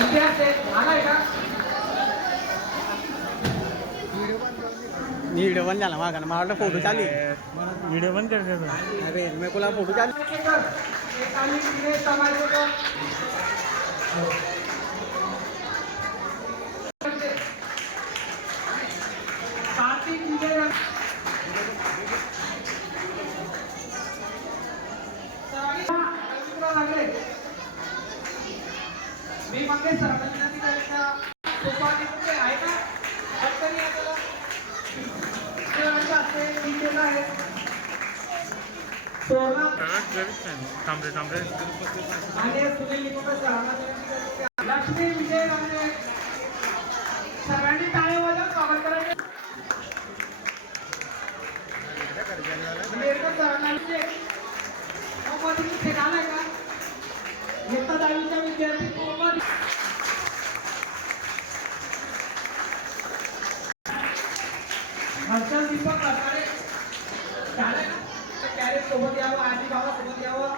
का व्हिडिओ बंद झाला मागा मला वाटलं फोटो चालू आहे. व्हिडिओ बंद कर देतो अरे मी कोणा फोटो चालू कार्तिक मी मंगेश सर विनंती करेन का सोपाटी कुठे आहे का? पटकन या त्याला असते आहे आणि सुनील सरांना विनंती लक्ष्मी विजय राणे सर्वांनी टाळे वाजवून स्वागत करायचे. नेरकर सरांना विजय. मोहम्मद आलाय का? इयत्ता दहावीचा विद्यार्थी मोहम्मद हर्षल दीपक रसाळे झालंय ना? कॅरेट सोबत यावं आजी बाबा सोबत यावं.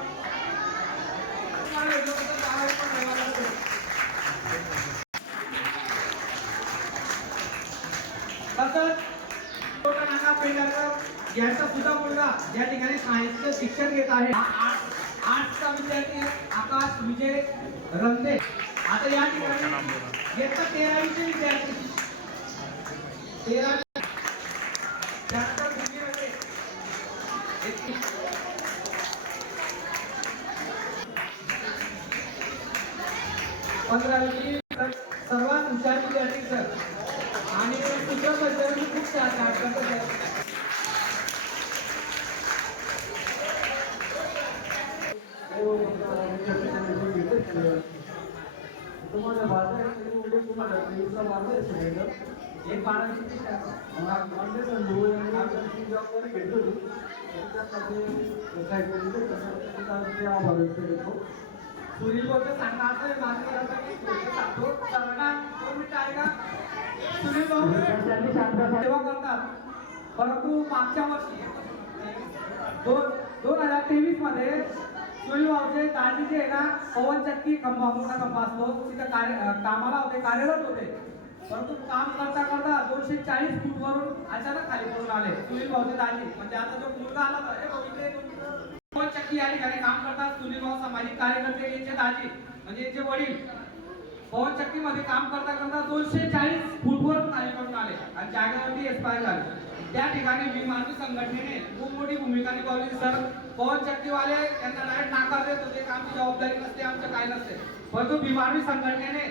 तसंच यांचा सुद्धा मुलगा. या ठिकाणी सायन्सचं शिक्षण घेत आहे. आर्ट- आर्ट्सचा विद्यार्थी आकाश विजय रंदे. आता या ठिकाणी इयत्ता तेरावीचे विद्यार्थी. तेरा सर्वात हुशार विद्यार्थी सर आणि सूत्रबद्दल खूप छान छान करतो सर तुम्हाला बाजार उद्या तुम्हाला दिवसा. एक जबाबदारी. त्याच्यामध्ये काय केलं तर आभार व्यक्त करतो. सुनील बोलतो सांगणार नाही माझं सांगतो. दोन आहे का सुनील भाऊ सेवा करतात. परंतु मागच्या वर्षी दोन दोन हजार तेवीसमध्ये सुनील भाऊचे दाजी जे आहे ना पवन चक्की खंबा मोठा खंबा असतो. तिथे कार्य कामाला होते कार्यरत होते. परंतु काम करता करता दोनशे चाळीस फूट वरून अचानक खाली पडून आले सुनील भाऊचे दाजी. म्हणजे आता जो मुलगा आला तर चक्की या ठिकाणी काम करतात. सुनील भाऊ सामाजिक कार्यकर्ते यांचे दाजी म्हणजे यांचे वडील. पवन चक्कीमध्ये काम करता करता दोनशे चाळीस फूटवर कार्यक्रम आले. आणि जागेवरती एक्सपायर झाले. त्या ठिकाणी भीमार्मी संघटनेने खूप मोठी भूमिका निभावली. सर पवन चक्कीवाले त्यांना डायरेक्ट नाकार देत होते. आमची जबाबदारी नसते आमचं काय नसते. परंतु भीमार्मी संघटनेने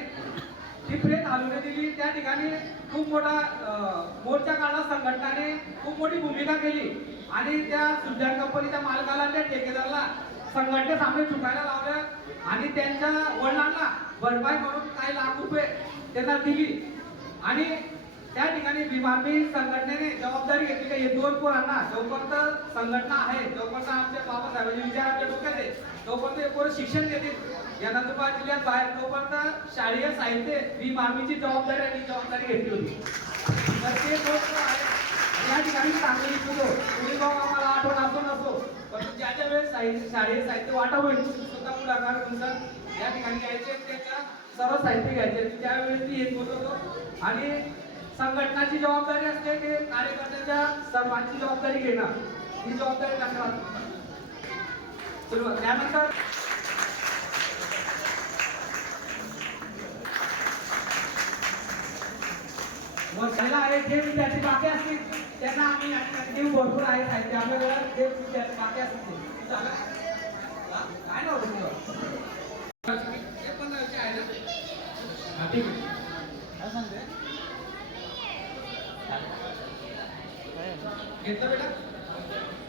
ती प्रेत दिली. त्या ठिकाणी खूप मोठा मोर्चा काढला. संघटनाने खूप मोठी भूमिका केली. आणि त्या सुजान कंपनीच्या मालकाला त्या ठेकेदाराला संघटनेसामने चुकायला लावल्या आणि त्यांच्या वडिलांना भरपाई करून काही लाख रुपये त्यांना दिली. आणि त्या ठिकाणी विभागणी संघटनेने जबाबदारी घेतली का हे दोन पोरांना जोपर्यंत संघटना आहे जोपर्यंत आमच्या बाबासाहेबांचे विचार आमच्या डोक्यात आहे तोपर्यंत हे पोरं शिक्षण घेतील. या नंदुरबार जिल्ह्यात बाहेर तोपर्यंत शालेय साहित्य ही जबाबदारी आणि जबाबदारी घेतली होती. तर ते दोन आहेत. या ठिकाणी चांगली इच्छुक पुढील आम्हाला आठवण असो. नसो पण ज्याच्या वेळेस साहित्य शाळेत साहित्य वाटप होईल स्वतः पुढाकार तुमचा या ठिकाणी घ्यायचे त्याच्या सर्व साहित्य घ्यायचे. त्यावेळेस ती येत होत होतो. आणि संघटनाची जबाबदारी असते ते कार्यकर्त्याच्या सर्वांची जबाबदारी घेणं. ही जबाबदारी करणार सुरुवात. त्यानंतर मग त्याला आहे जे विद्यार्थी बाकी असतील. त्यांना आम्ही या भरपूर आहे साहित्य आपल्याकडे जे विद्यार्थी बाकी असतील ते काय नाव पण आहे ना? ठीक आहे. काय सांगते? घेतलं बेटा